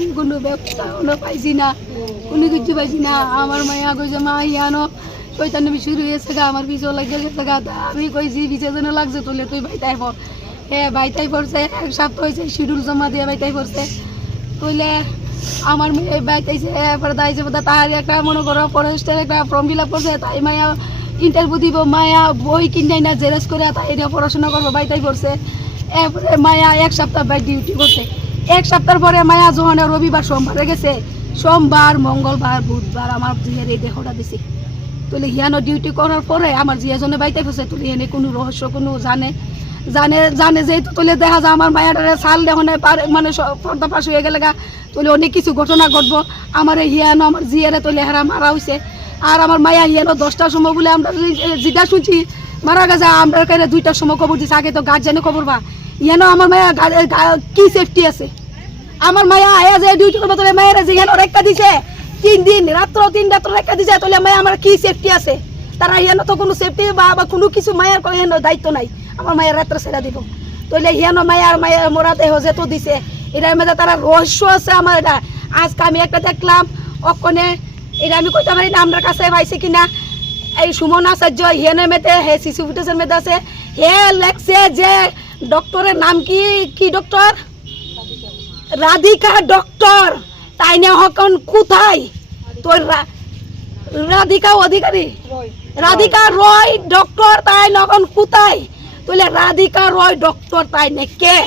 আমি কোনো ব্যবস্থা পাইছি না, কোনো কিছু পাইছি না। আমার মায়া কইছে মা ইয়ানো শয়তানি শুরু হয়েছে গা, আমার পিছু লাগে গেছে গা। আমি কইছি পিছে যেন লাগছে তুলে তুই বাইতাই পড়। হ্যাঁ বাইতাই পড়ছে, এক সপ্তাহ হয়েছে শিডিউল জমা দিয়ে বাইতাই পড়ছে। তুইলে আমার মেয়ে বাইতাইছে, এরপরে দাইছে তার একটা মনে করো ফরেস্টের একটা ফর্ম ফিল আপ করছে, তাই মায়া ইন্টারভিউ দিব, মায়া বই কিনে না জেরেস করে তাই এটা পড়াশোনা করবো বাইতাই পড়ছে। এরপরে মায়া এক সপ্তাহ বাইক ডিউটি করছে। এক সপ্তাহ পরে মায়া যখন রবিবার সোমবারে গেছে, সোমবার মঙ্গলবার বুধবার আমার জিয়ার এই দেহটা দিছি। তুলে হিয়ানো ডিউটি করার পরে আমার জিয়াজনে বাইতে ফেসে তুলে এনে কোনো রহস্য কোনো জানে যেহেতু তুলে দেখা যায় আমার মায়াটারে সাল দেখুন মানে পর্দা পাশ হয়ে গেলে গা, তুলে অনেক কিছু ঘটনা ঘটবো। আমার হিয়ানো আমার জিয়ারে তুলে হেরা মারা হয়েছে। আর আমার মায়া হিয়ানো 10টার সময় বলে আমরা যেটা শুনছি মারা গেছে, আমরা কাছে 2টার সময় খবর দিচ্ছে। আগে তো গার্জেনে খবর বা হিয়ানো আমার মায়া কি সেফটি আছে। আমার মায়া আয়া যে ডিউটি করবো তোলে মায়ের যে হিয়ানো রেখা দিছে 3 দিন রাত্র 3 রাত্র রেখা দিছে, তোলে মায়া আমার কি সেফটি আছে। তারা হিয়ানো তো কোনো সেফটি বা কোনো কিছু মায়ের হিয়ানো দায়িত্ব নাই। আমার মায়ের রাত্রে ছেড়ে দিব তইলে হিয়ানো মায়ের মোরাতে হজে তো দিছে। এটার মধ্যে তারা রহস্য আছে আমার। এটা আজকে আমি একটা দেখলাম অক্ষণে, এটা আমি কইতে পারি না আমার কাছে পাইছে কিনা। এই সুমন আচার্য হিয়ানের মেতে হে শিশু ফুটেজের মেতে আছে, হে লেখছে যে ডক্টরের নাম কি ডক্টর রাধিকা ডক্টর, তাই না হকন কোথায় তোর রাধিকা অধিকারী রাধিকা রয় ডক্টর, তাই নখন কোথায় তুলে রাধিকা রয় ডক্টর তাই না কে।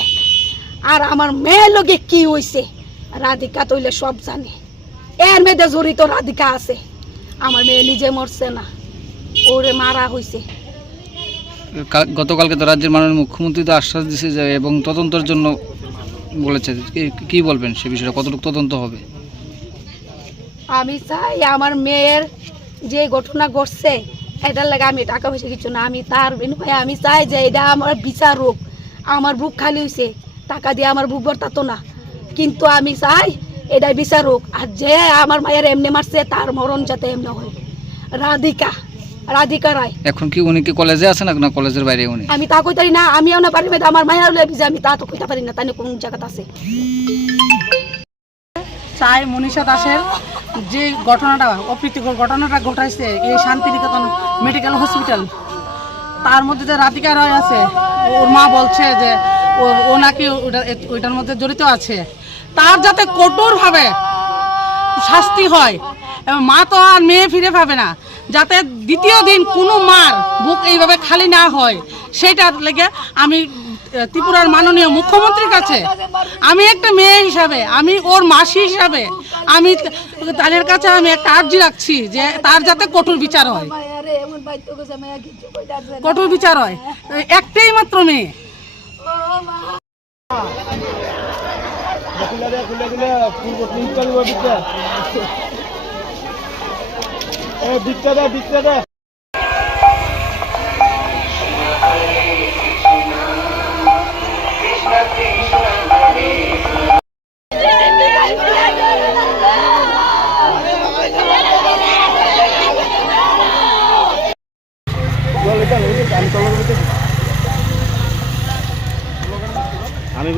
আর আমার মেয়ের লগে কি হয়েছে রাধিকা তৈলে সব জানে, এর মেয়েদের জড়িত রাধিকা আছে। আমার মেয়ে নিজে মরছে না, ওরে মারা হয়েছে। গতকালকে তো রাজ্যের মাননীয় মুখ্যমন্ত্রী তো আশ্বাস দিয়েছে যে এবং তদন্তের জন্য বলেছে, কি বলবেন সে বিষয়ে, কতটুকু তদন্ত হবে? আমি চাই আমার মেয়ের যে ঘটনা ঘটছে এটার লাগে আমি টাকা পয়সা কিছু না, আমি তার বিনিময়ে আমি চাই যে এটা আমার বিচার হোক। আমার বুক খালি হয়েছে, টাকা দিয়ে আমার বুক ভরতাতো না, কিন্তু আমি চাই এটা বিচার হোক। আর যে আমার মায়ের এমনি মারছে তার মরণ যাতে এমনি হয়। রাধিকা রায়। এখন কি উনি কি কলেজে আছে না কলেজের বাইরে? উনি আমি তা কইতে পারি না, আমিও না পারি আমার মায়ের যে আমি তা তো কইতে পারি না, তাই কোন জায়গাতে আছে। চাই মনীষা দাসের যে ঘটনাটা অপ্রীতিকর ঘটনাটা ঘটাইছে এই শান্তিনিকেতন মেডিকেল হসপিটাল, তার মধ্যে যে রাধিকা রায় আছে, ওর মা বলছে যে ও নাকি ওইটার মধ্যে জড়িত আছে। তার যাতে কঠোরভাবে শাস্তি হয় এবং মা তো আর মেয়ে ফিরে পাবে না, যাতে দ্বিতীয় দিন কোনো মার বুক এইভাবে খালি না হয়, সেটার লেগে আমি ত্রিপুরার মাননীয় মুখ্যমন্ত্রীর কাছে আমি একটা মেয়ে হিসাবে, আমি ওর মাসি হিসাবে আমি তাদের কাছে আমি একটা আর্জি রাখছি যে তার যাতে কঠোর বিচার হয়, কঠোর বিচার হয়। একটাই মাত্র মেয়ে। আমি